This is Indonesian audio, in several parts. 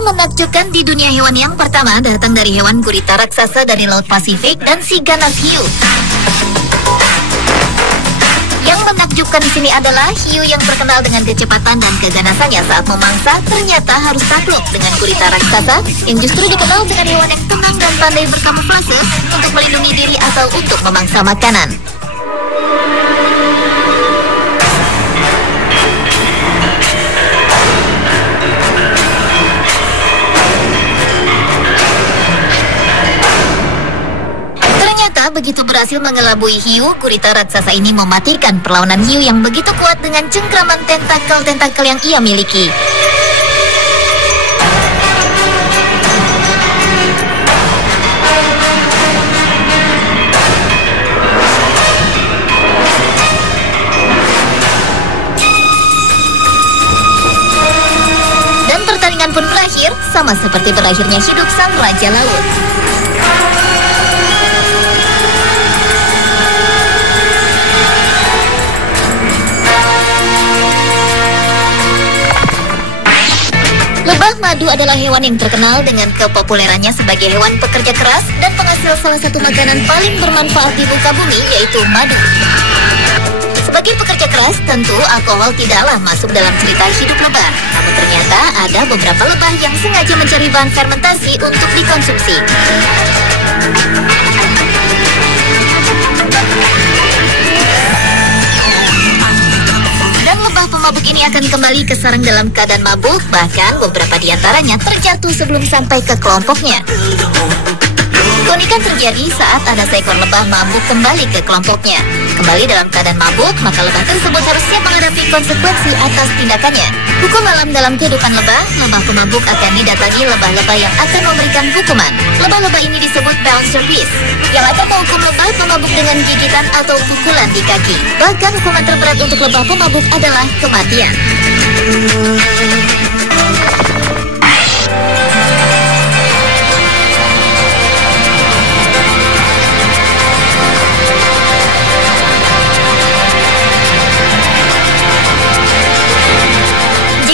Yang menakjubkan di dunia hewan yang pertama datang dari hewan gurita raksasa dari Laut Pasifik dan si ganas hiu. Yang menakjubkan di sini adalah hiu yang terkenal dengan kecepatan dan keganasannya saat memangsa ternyata harus takluk dengan gurita raksasa yang justru dikenal dengan hewan yang tenang dan pandai berkamuflase untuk melindungi diri atau untuk memangsa makanan. Begitu berhasil mengelabui hiu, gurita raksasa ini mematikan perlawanan hiu yang begitu kuat dengan cengkraman tentakel-tentakel yang ia miliki. Dan pertandingan pun berakhir, sama seperti berakhirnya hidup sang Raja Laut. Lebah madu adalah hewan yang terkenal dengan kepopulerannya sebagai hewan pekerja keras dan penghasil salah satu makanan paling bermanfaat di muka bumi, yaitu madu. Sebagai pekerja keras, tentu alkohol tidaklah masuk dalam cerita hidup lebah. Namun ternyata ada beberapa lebah yang sengaja mencari bahan fermentasi untuk dikonsumsi. Lebah pemabuk ini akan kembali ke sarang dalam keadaan mabuk, bahkan beberapa di antaranya terjatuh sebelum sampai ke kelompoknya. Keunikan terjadi saat ada seekor lebah mabuk kembali ke kelompoknya. Kembali dalam keadaan mabuk, maka lebah tersebut harus siap menghadapi konsekuensi atas tindakannya. Hukum alam dalam kehidupan lebah pemabuk akan didatangi lebah-lebah yang akan memberikan hukuman. Lebah-lebah ini disebut bouncer beast, yang akan menghukum lebah pemabuk dengan gigitan atau pukulan di kaki. Bahkan hukuman terberat untuk lebah pemabuk adalah kematian.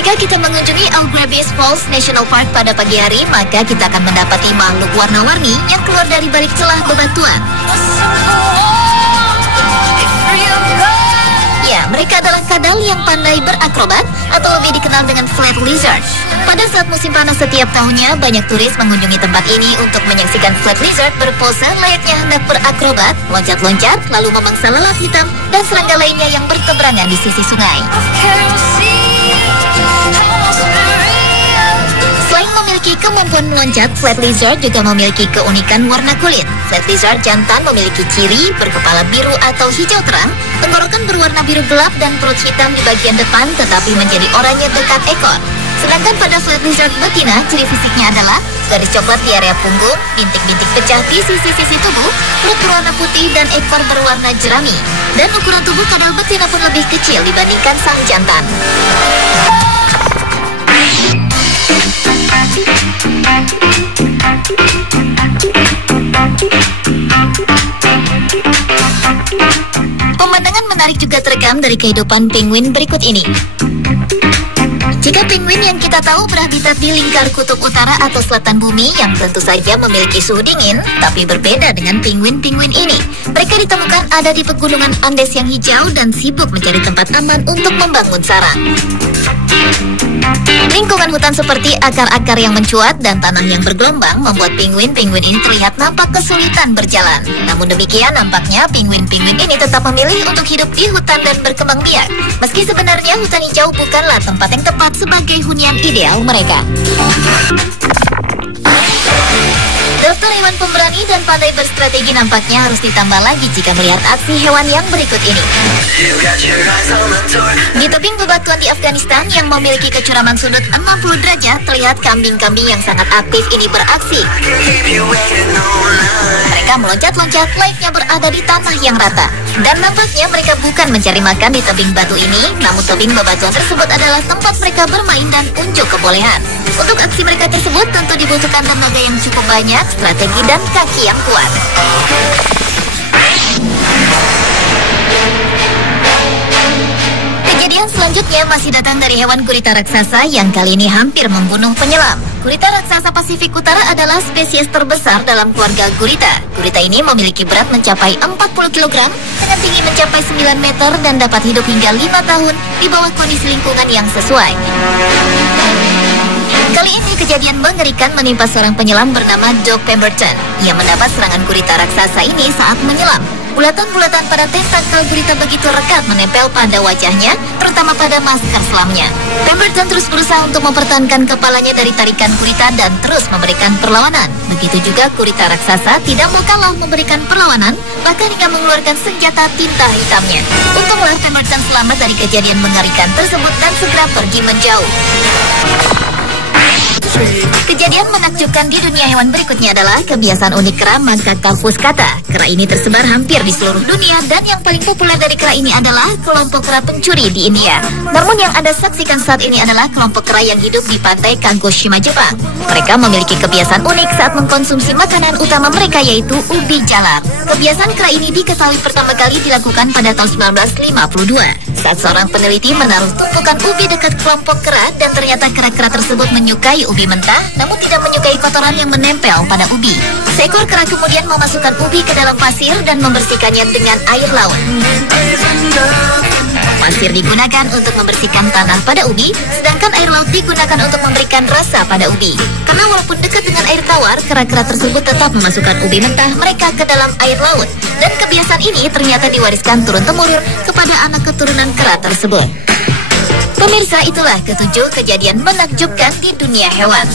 Jika kita mengunjungi Algrebes Falls National Park pada pagi hari, maka kita akan mendapati makhluk warna-warni yang keluar dari balik celah bebatuan. Ya, mereka adalah kadal yang pandai berakrobat atau lebih dikenal dengan flat lizard. Pada saat musim panas setiap tahunnya, banyak turis mengunjungi tempat ini untuk menyaksikan flat lizard berpose layaknya hendak berakrobat, loncat-loncat, lalu memangsa lalat hitam dan serangga lainnya yang berteberangan di sisi sungai. Selain memiliki kemampuan meloncat, flat lizard juga memiliki keunikan warna kulit. Flat lizard jantan memiliki ciri berkepala biru atau hijau terang, tenggorokan berwarna biru gelap dan perut hitam di bagian depan tetapi menjadi oranye dekat ekor. Sedangkan pada flat lizard betina, ciri fisiknya adalah garis coklat di area punggung, bintik-bintik pecah di sisi-sisi tubuh, perut berwarna putih dan ekor berwarna jerami. Dan ukuran tubuh kadal betina pun lebih kecil dibandingkan sang jantan. Pemandangan menarik juga terekam dari kehidupan penguin berikut ini. Jika penguin yang kita tahu berhabitat di lingkar kutub utara atau selatan bumi yang tentu saja memiliki suhu dingin, tapi berbeda dengan penguin-penguin ini. Mereka ditemukan ada di pegunungan Andes yang hijau dan sibuk mencari tempat aman untuk membangun sarang. Lingkungan hutan seperti akar-akar yang mencuat dan tanah yang bergelombang membuat penguin-penguin ini terlihat nampak kesulitan berjalan. Namun demikian, nampaknya penguin-penguin ini tetap memilih untuk hidup di hutan dan berkembang biak. Meski sebenarnya hutan hijau bukanlah tempat yang tepat sebagai hunian ideal mereka. Dokter hewan pemberani dan pandai berstrategi nampaknya harus ditambah lagi jika melihat aksi hewan yang berikut ini. Di tebing bebatuan di Afghanistan yang memiliki kecuraman sudut 60 derajat, terlihat kambing-kambing yang sangat aktif ini beraksi. Mereka meloncat-loncat layaknya berada di tanah yang rata. Dan nampaknya mereka bukan mencari makan di tebing batu ini, namun tebing bebatuan tersebut adalah tempat mereka bermain dan unjuk kebolehan. Untuk aksi mereka tersebut tentu dibutuhkan tenaga yang cukup banyak, strategi dan kaki yang kuat. Kejadian selanjutnya selanjutnya masih datang dari hewan gurita raksasa yang kali ini hampir membunuh penyelam. Gurita raksasa Pasifik Utara adalah spesies terbesar dalam keluarga gurita. Gurita ini memiliki berat mencapai 40 kg dengan tinggi mencapai 9 meter dan dapat hidup hingga 5 tahun di bawah kondisi lingkungan yang sesuai. Kali ini kejadian mengerikan menimpa seorang penyelam bernama Doug Pemberton. Ia mendapat serangan gurita raksasa ini saat menyelam. Bulatan-bulatan pada tentakel gurita begitu rekat menempel pada wajahnya, terutama pada masker selamnya. Pemberton terus berusaha untuk mempertahankan kepalanya dari tarikan gurita dan terus memberikan perlawanan. Begitu juga gurita raksasa tidak mau kalah memberikan perlawanan, bahkan hingga mengeluarkan senjata tinta hitamnya. Untunglah Pemberton selamat dari kejadian mengerikan tersebut dan segera pergi menjauh. Kejadian menakjubkan di dunia hewan berikutnya adalah kebiasaan unik kera Macaca fuscata. Kera ini tersebar hampir di seluruh dunia dan yang paling populer dari kera ini adalah kelompok kera pencuri di India. Namun yang Anda saksikan saat ini adalah kelompok kera yang hidup di pantai Kagoshima, Jepang. Mereka memiliki kebiasaan unik saat mengkonsumsi makanan utama mereka, yaitu ubi jalar. Kebiasaan kera ini diketahui pertama kali dilakukan pada tahun 1952 saat seorang peneliti menaruh tumpukan ubi dekat kelompok kera dan ternyata kera-kera tersebut menyukai ubi mentah namun tidak menyukai kotoran yang menempel pada ubi. Seekor kera kemudian memasukkan ubi ke dalam pasir dan membersihkannya dengan air laut. Pasir digunakan untuk membersihkan tanah pada ubi, sedangkan air laut digunakan untuk memberikan rasa pada ubi. Karena walaupun dekat dengan air tawar, kera-kera tersebut tetap memasukkan ubi mentah mereka ke dalam air laut. Dan kebiasaan ini ternyata diwariskan turun-temurun kepada anak keturunan kera tersebut. Pemirsa, itulah ketujuh kejadian menakjubkan di dunia hewan.